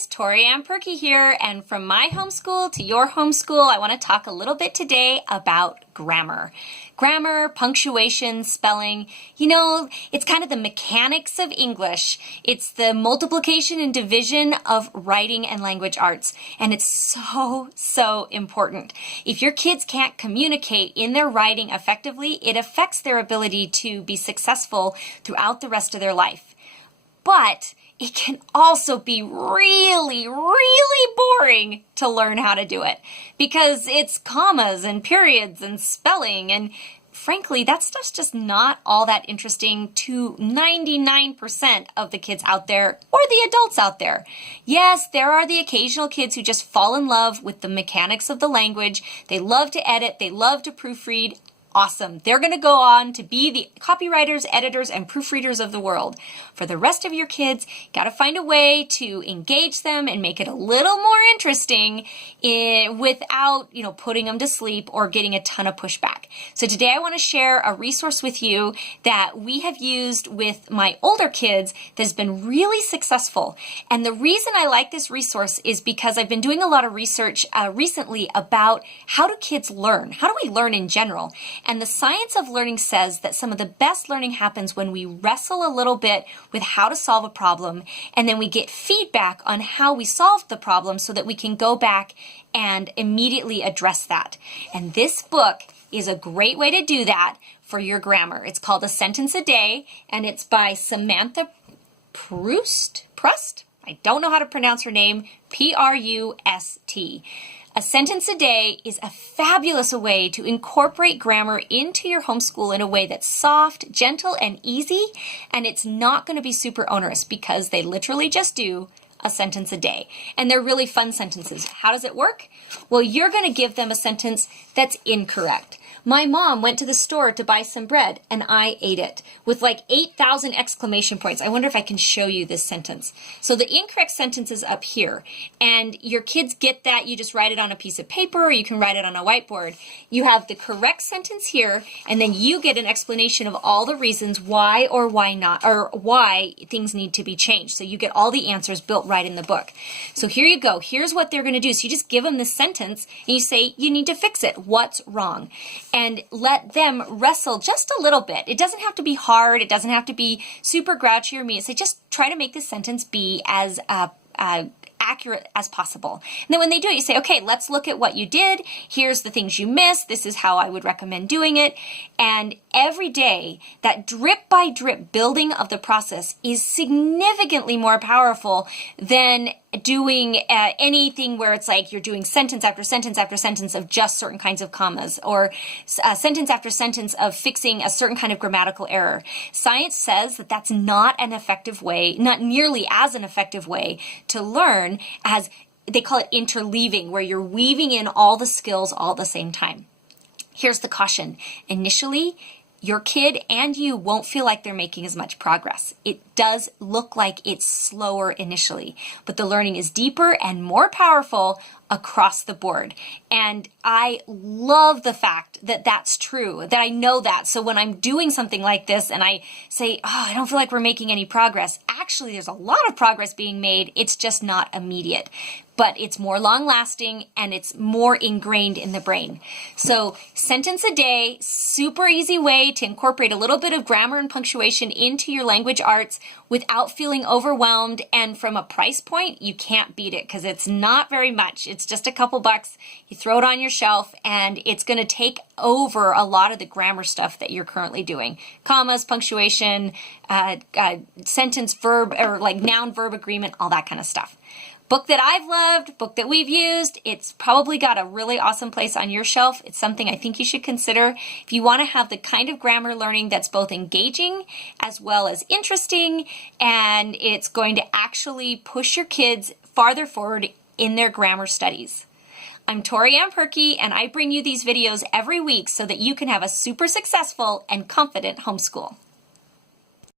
guys, Tori Ann Perky here, and from my homeschool to your homeschool, I want to talk a little bit today about grammar. Grammar, punctuation, spelling, it's kind of the mechanics of English. It's the multiplication and division of writing and language arts, and it's so important. If your kids can't communicate in their writing effectively, it affects their ability to be successful throughout the rest of their life. But it can also be really boring to learn how to do it because it's commas and periods and spelling, and frankly, that stuff's just not all that interesting to 99% of the kids out there or the adults out there. Yes, there are the occasional kids who just fall in love with the mechanics of the language. They love to edit, they love to proofread. Awesome. They're going to go on to be the copywriters, editors, and proofreaders of the world. For the rest of your kids, got to find a way to engage them and make it a little more interesting without, putting them to sleep or getting a ton of pushback. So today I want to share a resource with you that we have used with my older kids that's been really successful. And the reason I like this resource is because I've been doing a lot of research recently about how do kids learn? How do we learn in general? And the science of learning says that some of the best learning happens when we wrestle a little bit with how to solve a problem, and then we get feedback on how we solved the problem so that we can go back and immediately address that. And this book is a great way to do that for your grammar. It's called A Sentence a Day, and it's by Samantha Prust? I don't know how to pronounce her name, P-R-U-S-T. A Sentence a Day is a fabulous way to incorporate grammar into your homeschool in a way that's soft, gentle, and easy, and it's not going to be super onerous because they literally just do a sentence a day. And they're really fun sentences. How does it work? Well, you're going to give them a sentence that's incorrect. My mom went to the store to buy some bread, and I ate it, with like 8,000 exclamation points. I wonder if I can show you this sentence. So the incorrect sentence is up here, and your kids get that. You just write it on a piece of paper, or you can write it on a whiteboard. You have the correct sentence here, and then you get an explanation of all the reasons why or why not, or why things need to be changed. So you get all the answers built right in the book. So here you go. Here's what they're going to do. So you just give them this sentence, and you say, you need to fix it. What's wrong? And let them wrestle just a little bit. It doesn't have to be hard. It doesn't have to be super grouchy or mean. So just try to make the sentence be as accurate as possible. And then when they do it, you say, okay, let's look at what you did. Here's the things you missed. This is how I would recommend doing it. And every day, that drip by drip building of the process is significantly more powerful than doing anything where it's like you're doing sentence after sentence after sentence of just certain kinds of commas, or sentence after sentence of fixing a certain kind of grammatical error. Science says that that's not an effective way, not nearly as an effective way to learn as they call it interleaving, where you're weaving in all the skills all at the same time. Here's the caution. Initially, your kid and you won't feel like they're making as much progress. It does look like it's slower initially, but the learning is deeper and more powerful across the board. And I love the fact that that's true, that I know that. So when I'm doing something like this and I say, I don't feel like we're making any progress, actually there's a lot of progress being made. It's just not immediate, but it's more long lasting and it's more ingrained in the brain. So sentence a day, super easy way to incorporate a little bit of grammar and punctuation into your language arts without feeling overwhelmed. And from a price point, you can't beat it because it's not very much. It's just a couple bucks. You throw it on your shelf and it's going to take over a lot of the grammar stuff that you're currently doing. Commas, punctuation, sentence, verb, or like noun, verb agreement, all that kind of stuff. Book that I've loved, book that we've used. It's probably got a really awesome place on your shelf. It's something I think you should consider if you want to have the kind of grammar learning that's both engaging as well as interesting, and it's going to actually push your kids farther forward in their grammar studies. I'm Tori Ann Perky, and I bring you these videos every week so that you can have a super successful and confident homeschool.